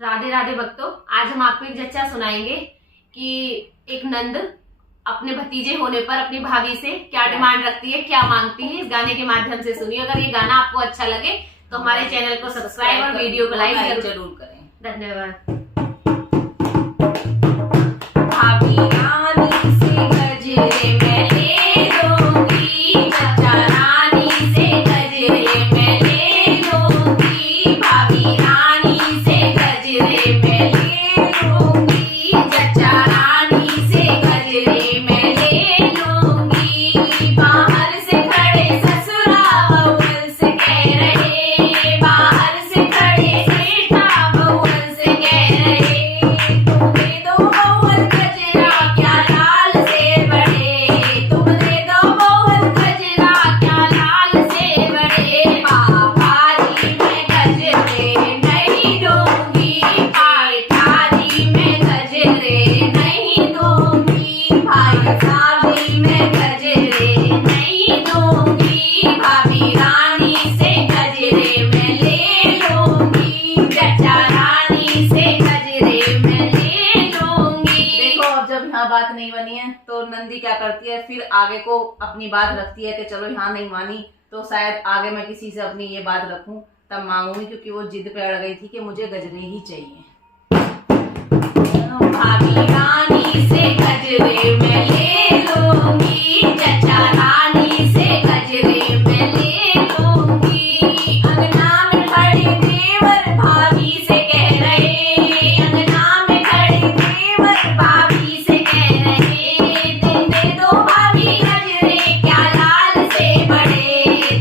राधे राधे भक्तों, आज हम आपको एक जच्चा सुनाएंगे कि एक नंद अपने भतीजे होने पर अपनी भाभी से क्या डिमांड रखती है, क्या मांगती है। इस गाने के माध्यम से सुनिए। अगर ये गाना आपको अच्छा लगे तो हमारे चैनल को सब्सक्राइब और वीडियो को लाइक जरूर करें। धन्यवाद। भाभी रानी से गजरे मैं ले लूंगी, चाचा रानी से गजरे मैं ले लूंगी, भाभी रानी से गजरे मैं ले लूंगी, चाचा रानी से गजरे मैं ले लूंगी। बाहर से खड़े ससुरा बउल से कह रहे, बाहर से खड़े सेठा बउल से कह रहे, तुम दे दो बउल गजरा क्या लाल से बड़े, तुम दे दो बउल गजरा क्या लाल से बड़े। भाभी मैं गजरे नहीं दूंगी, भाई थारी मैं गजरे नहीं दूंगी, भाई साहबी मैं गजरे नहीं दूंगी, भाभी रानी से गजरे मैं ले लूंगी, चाचा रानी से गजरे मैं ले लूंगी। देखो, अब जब यहाँ बात नहीं बनी है तो नंदी क्या करती है, फिर आगे को अपनी बात रखती है कि चलो यहाँ नहीं मानी तो शायद आगे मैं किसी से अपनी ये बात रखूं तब मांगूंगी, क्योंकि वो जिद पे अड़ गई थी कि मुझे गजरे ही चाहिए। भाभी रानी से गजरे मैं ले लूंगी, चाचा रानी से गजरे मैं ले लूंगी। अंगना में खड़े देवर भाभी से कह रहे, अंगना में खड़े देवर भाभी से कह रहे, तुम दे दो भाभी गजरे क्या लाल से बड़े,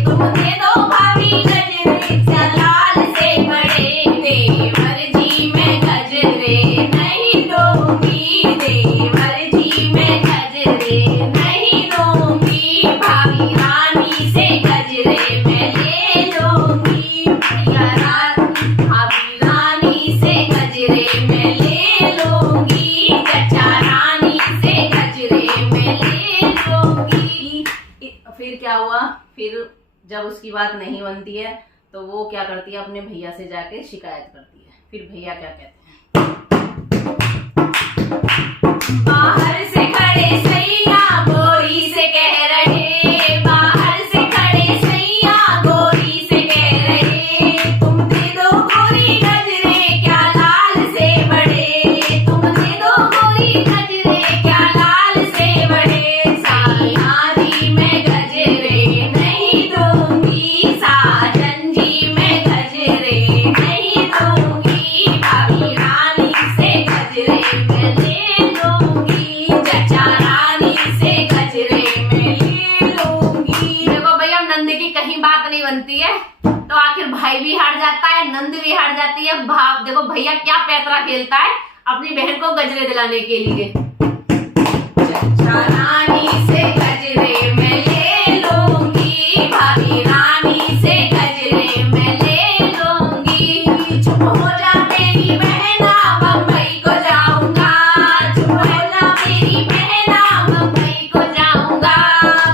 तुम दे दो भाभी गजरे क्या लाल से बड़े। देवर जी मैं गजरे नहीं दूंगी, देवर जी मैं गजरे नहीं दूंगी, भाभी रानी से गजरे मैं ले लूंगी, भाभी रानी से गजरे मैं ले लूंगी, चाचा रानी से गजरे मैं ले लूंगी। फिर क्या हुआ, फिर जब उसकी बात नहीं बनती है तो वो क्या करती है, अपने भैया से जाके शिकायत करती है। फिर भैया क्या कहते हैं, बाहर से खड़े सैया गोरी से कह रहे, बाहर से खड़े सैया गोरी से कह रहे, तुम दे दो गोरी गजरे क्या लाल से बड़े, तुम दे दो गोरी गजरे क्या लाल से बड़े। सायारी मैं गजरे नहीं दूंगी, साजन जी मैं गजरे नहीं दूंगी, भाभी रानी से गजरे मैं ले लूंगी, चाचा रानी से गजरे मैं ले लूंगी। देखो भैया, नंद की कहीं बात नहीं बनती है तो आखिर भाई भी हार जाता है, नंद भी हार जाती है। देखो भैया क्या पैतरा खेलता है अपनी बहन को गजरे दिलाने के लिए। चाचा रानी से गजरे मैं ले लूंगी, भाभी रानी से गजरे मैं ले लूंगी। चुप हो जा मेरी बहना, बम्बई को जाऊंगा, चुप हो जा मेरी बहना, बम्बई को जाऊंगा,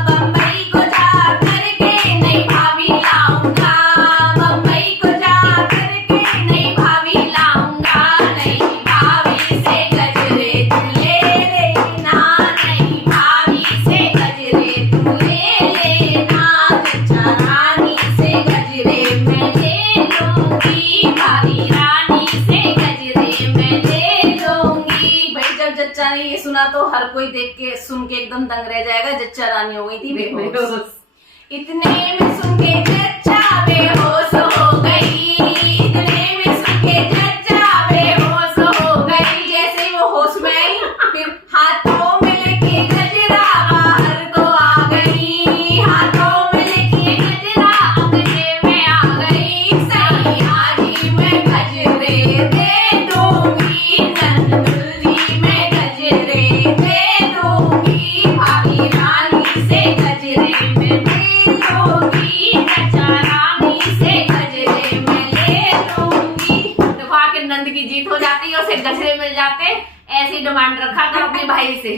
बम्बई को जा करके नई भाभी लाऊंगा, बम्बई को जा करके नई भाभी लाऊंगा। नई भाभी से गजरे तू ले लेना, नई भाभी से गजरे तू ले लेना, चाचा रानी से गजरे मैं ले लूंगी, भाभी रानी से गजरे मैं ले लूंगी। भाई जब जच्चा ने ये सुना तो हर कोई देख के सुन के एकदम दंग रह जाएगा। जच्चा रानी हो गई थी बेहोश। इतने में सुन के चच्चा बेहोश हो गई, इतने में सुन के चच्चा बेहोश हो गई। जैसे ही वो होश में आई फिर हाथों में लेके गजरा बाहर को आ गई, हाथों में लेके गजरा अंगने में आ गई। सैयारी मैं गजरे दे दूंगी, नंदुल जी मैं गजरे दे दूंगी, भाभी रानी से गजरे मैं ले लूंगी, चाचा रानी से गजरे मैं ले लूंगी। देखो आखिर नंद की जीत हो जाती है, उसे गजरे मिल जाते। ऐसी डिमांड रखा कर अपने भाई से।